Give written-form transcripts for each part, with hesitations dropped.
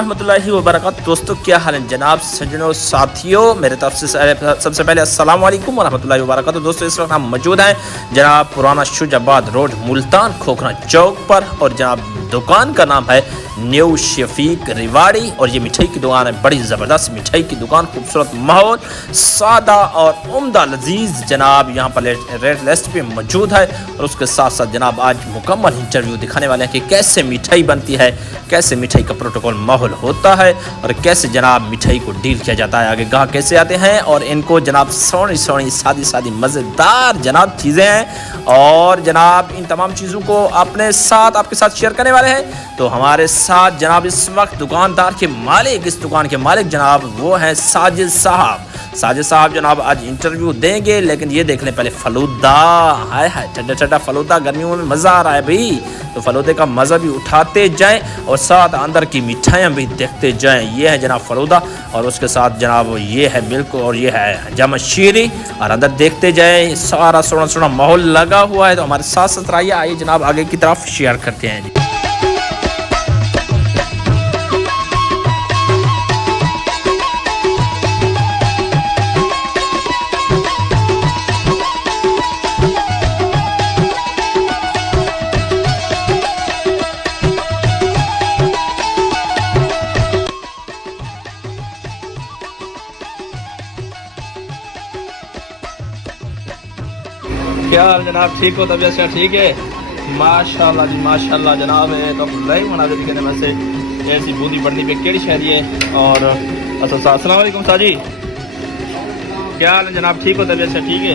वरहमतुल्लाहि वबरकातुहू। दोस्तों क्या हाल है जनाब, सज्जनों, साथियों, मेरे तरफ से सबसे पहले अस्सलाम वालेकुम वरहमतुल्लाहि वबरकातुहू। दोस्तों इस वक्त हम मौजूद हैं जनाब पुराना शुजाबाद रोड मुल्तान खोखरा चौक पर, और जनाब दुकान का नाम है न्यू शफीक रिवाड़ी, और ये मिठाई की दुकान है। बड़ी ज़बरदस्त मिठाई की दुकान, खूबसूरत माहौल, सादा और उम्दा लजीज जनाब यहाँ पर रेड लिस्ट पे मौजूद है। और उसके साथ साथ जनाब आज मुकम्मल इंटरव्यू दिखाने वाले हैं कि कैसे मिठाई बनती है, कैसे मिठाई का प्रोटोकॉल माहौल होता है, और कैसे जनाब मिठाई को डील किया जाता है, आगे गाहक कैसे आते हैं, और इनको जनाब सोनी सोनी सादी सादी मज़ेदार जनाब चीज़ें हैं। और जनाब इन तमाम चीज़ों को आपके साथ शेयर करने वाले हैं। तो हमारे साथ जनाब इस वक्त दुकानदार के मालिक, इस दुकान के मालिक जनाब वो हैं साजिद साहब। साजिद साहब जनाब आज इंटरव्यू देंगे, लेकिन ये देख लें पहले फलूदा। हाय हाय, ठंडा ठंडा फलूदा, गर्मियों में मज़ा आ रहा है भाई, तो फलूदे का मज़ा भी उठाते जाएं और साथ अंदर की मिठाइयाँ भी देखते जाएं। ये है जनाब फलूदा, और उसके साथ जनाब ये है मिल्क, और ये है जाम शीरी, और अंदर देखते जाएं। सारा सोना सोना माहौल लगा हुआ है, तो हमारे साथ साथ रहिए। आइए जनाब आगे की तरफ शेयर करते हैं जी। क्या हाल जनाब, ठीक हो? तबीयत से ठीक है? माशाल्लाह जी माशाल्लाह जनाब है। तो लाइव मनाजर दिखाने में से ऐसी बूंदी पड़नी पे केड़ी शहरी है। और अस्सलाम वालेकुम साजी, क्या हाल है जनाब, ठीक हो? तबीयत से ठीक है?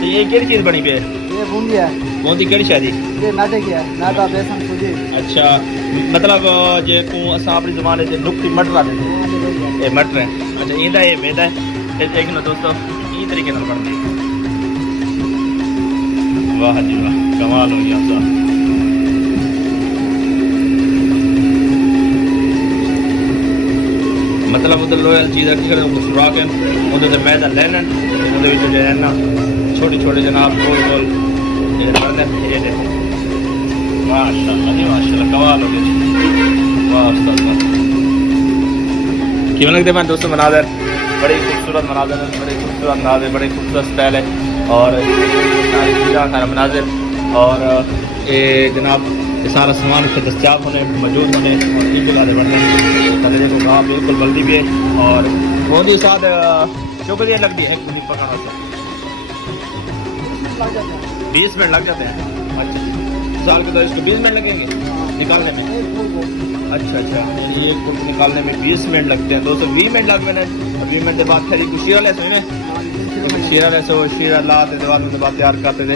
तो ये केड़ी चीज़ बनी पे? ये बूंदी है। बूंदी केड़ी शहरी? ये नाटे की है, नाटा बेसन सूजी। अच्छा, मतलब जे को असा अपनी ज़बान से नुक्ती मटर आते थे, ये मटर है। अच्छा, इंदा ये मैदा है एक ना दोस्तों, ई तरीके नाल बनदी है। वाह जी वाह, कमाल हो गया साहब। मतलब उधर लोयल चीज़ रखी कर सुरा के उधर से मैदा लेना, उधर जो है ना छोटे छोटे जनाब गोल गोल ये देखो, माशाल्लाह जी माशाल्लाह, कमाल हो गया जी। वाह उस्ताद, क्यों लगते हैं दोस्तों मनाजर? बड़ी खूबसूरत मनाजर है, बड़े खूबसूरत अंदाज है, बड़े खूबसूरत स्टाइल है, और सारा मनाजिर, और ये जनाब ये सारा सामान इससे दस्तियाब होने मौजूद होने, और ईद लाते बढ़ने तले को कहा बिल्कुल बल्दी भी है। और बहुत ही साथ चौकरियाँ लगती है, एक मिनट पकाना से 20 मिनट लग जाते हैं। अच्छा, साल के तो इसको 20 मिनट लगेंगे निकालने में? अच्छा अच्छा, ये कुल निकालने में 20 मिनट लगते हैं। 220 मिनट लग मैंने 20 मिनट के बाद फिर शीरा ले में शीरा वैसे शीरा लाते थे, बाद तैयार करते थे।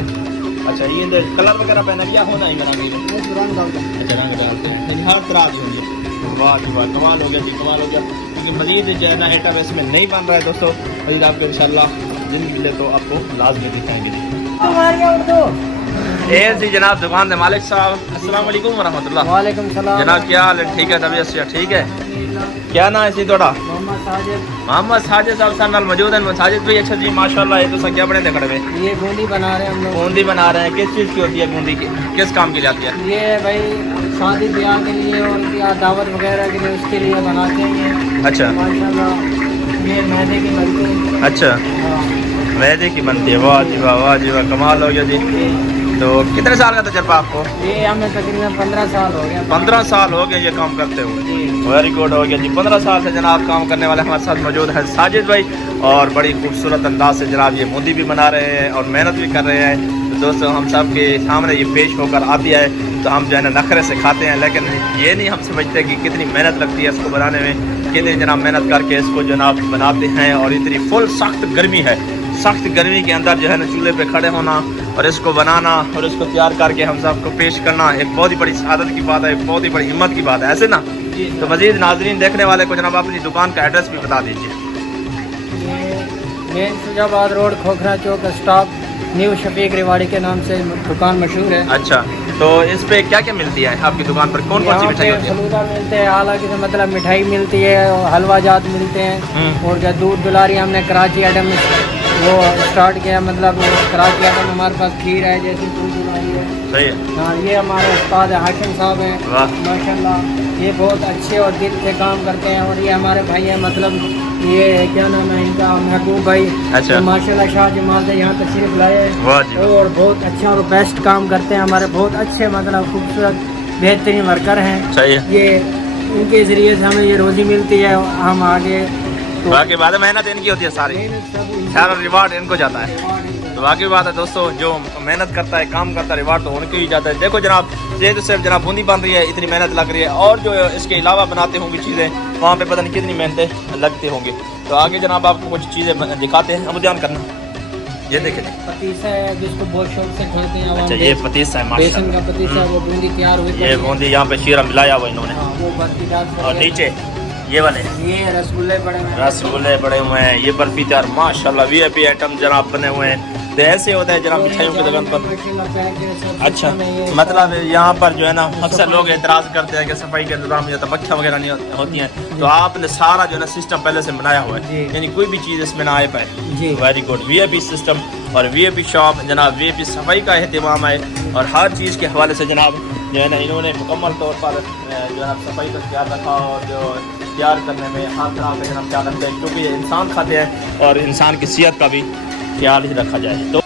अच्छा, ये कलर वगैरह पहना लिया होना ही बना के? अच्छा, रंग डालते हैं हर तरह की होंगी। वाह जी वाह, कमाल हो गया जी, कमाल हो गया। क्योंकि मजीद जो है ना आइटम इसमें नहीं बन रहा है दोस्तों, मजीद आपको इंशाल्लाह जिंदगी मिले तो आपको लाजमी दिखाएंगे जी। जी जनाब दुकान के मालिक साहब, अस्सलाम वालेकुम वरहमतुल्लाह। वालेकुम सलाम जनाब, क्या हाल है? ठीक है, तबीयत से ठीक है? क्या नाम है सी थोड़ा? मोहम्मद साजिद साहब साथ नाल मौजूद हैं। साजिद भाई, अच्छा जी माशाल्लाह, ये तो क्या बने थे खड़े में? ये बूंदी बना रहे हैं हम लोग। बूंदी बना रहे हैं, किस चीज़ की होती है बूंदी की, किस काम के लिए आती है? ये भाई शादी ब्याह के लिए और या दावत वगैरह के लिए, उसके लिए बनाते हैं। अच्छा माशाल्लाह, ये मैदे की बनती है। अच्छा, मैदे की बनती है। वाह जी वाह, वाह जी वाह, कमाल हो गया जी। तो कितने साल का तजर्बा आपको? ये हमें तकरीबन 15 साल हो गया। 15 साल हो गए ये काम करते हुए? वेरी गुड हो गया जी, 15 साल से जनाब काम करने वाले हमारे साथ मौजूद है साजिद भाई, और बड़ी खूबसूरत अंदाज से जनाब ये बूंदी भी बना रहे हैं और मेहनत भी कर रहे हैं। तो दोस्तों हम सब के सामने ये पेश होकर आती है, तो हम जो है ना नखरे से खाते हैं, लेकिन ये नहीं हम समझते कि कितनी मेहनत लगती है इसको बनाने में, कितनी जनाब मेहनत करके इसको जनाब बनाते हैं। और इतनी फुल सख्त गर्मी है, सख्त गर्मी के अंदर जो है ना चूल्हे पे खड़े होना और इसको बनाना और इसको तैयार करके हम सबको पेश करना एक बहुत ही बड़ी सआदत की बात है, एक बहुत ही बड़ी हिम्मत की बात है, ऐसे ना? तो मज़ीद नाजरीन देखने वाले को जनाब अपनी दुकान का एड्रेस भी बता दीजिए। मेन शुजाबाद रोड खोखरा चौक स्टॉप न्यू शफीक रिवाड़ी के नाम से दुकान मशहूर है। अच्छा, तो इस पे क्या क्या मिलती है आपकी दुकान पर? कौन कौन सी मिठाई होती है? फलूदा मिलते हैं, हालांकि तो मतलब मिठाई मिलती है, और हलवा जात मिलते हैं, और क्या दूध दुलारी हमने कराची आइटम वो स्टार्ट किया, मतलब वो करा किया था। हमारे पास खीर है, जैसी पूरी आई है। सही है। हाँ, ये हमारे उस्ताद हाकिम साहब हैं, वाह माशाल्लाह। ये बहुत अच्छे और दिल से काम करते हैं। और ये हमारे भाई हैं, मतलब ये क्या नाम है इनका, महबूब भाई। अच्छा। तो माशाल्लाह शाह जमाल से यहाँ तशरीफ लाए हैं। वाह जी। और बहुत अच्छा और बेस्ट काम करते हैं हमारे, बहुत अच्छे मतलब खूबसूरत बेहतरीन वर्कर हैं। सही है। ये इनके ज़रिए से हमें ये रोज़ी मिलती है, हम आगे तो बाकी बात है, मेहनत इनकी होती है सारी, सारा रिवार्ड इनको जाता है। तो बाकी बात है दोस्तों, जो मेहनत करता है, काम करता है, रिवार्ड तो उनके ही जाता है। देखो जनाब, ये तो सिर्फ जनाब बूंदी बन रही है, इतनी मेहनत लग रही है, और जो इसके अलावा बनाते होंगे चीज़ें, वहाँ पे पता नहीं कितनी मेहनतें लगती होंगी। तो आगे जनाब आपको कुछ चीज़ें दिखाते हैं, अब ध्यान करना। ये देखें, पतीसा है जिसको बहुत शौक से खाते हैं। अच्छा ये पतीसा है, बेसन का माशाल्लाह। पतीसा है, वो बूंदी तैयार हुई ये बूंदी यहाँ पे शीरा मिलाया हुआ इन्होंने। हाँ, वो बर्फीदार और नीचे ये वाले ये रसगुल्ले पड़े हुए हैं। रसगुल्ले पड़े हुए हैं, ये बर्फी तैयार, माशाल्लाह VIP आइटम जनाब बने हुए हैं। तो ऐसे होता है जनाब मिठाइयों की दुकान पर। अच्छा, मतलब यहाँ पर जो है ना, अक्सर लोग एतराज़ करते हैं कि सफाई के इंतजाम या तबक्खियाँ वगैरह नहीं होती हैं, तो आपने सारा जो है ना सिस्टम पहले से बनाया हुआ है, यानी कोई भी चीज़ इसमें ना आए पाए। Very good. VIP सिस्टम और VIP शॉप जनाब, VIP सफाई का अहतमाम है, और हर चीज़ के हवाले से जनाब जो है ना इन्होंने मुकम्मल तौर पर जो है सफाई का ख्याल रखा, और जो तैयार करने में हर तरह का जनाब ख्याल रखते हैं, क्योंकि ये इंसान खाते हैं और इंसान की सेहत का भी ख्याल ही रखा जाए। तो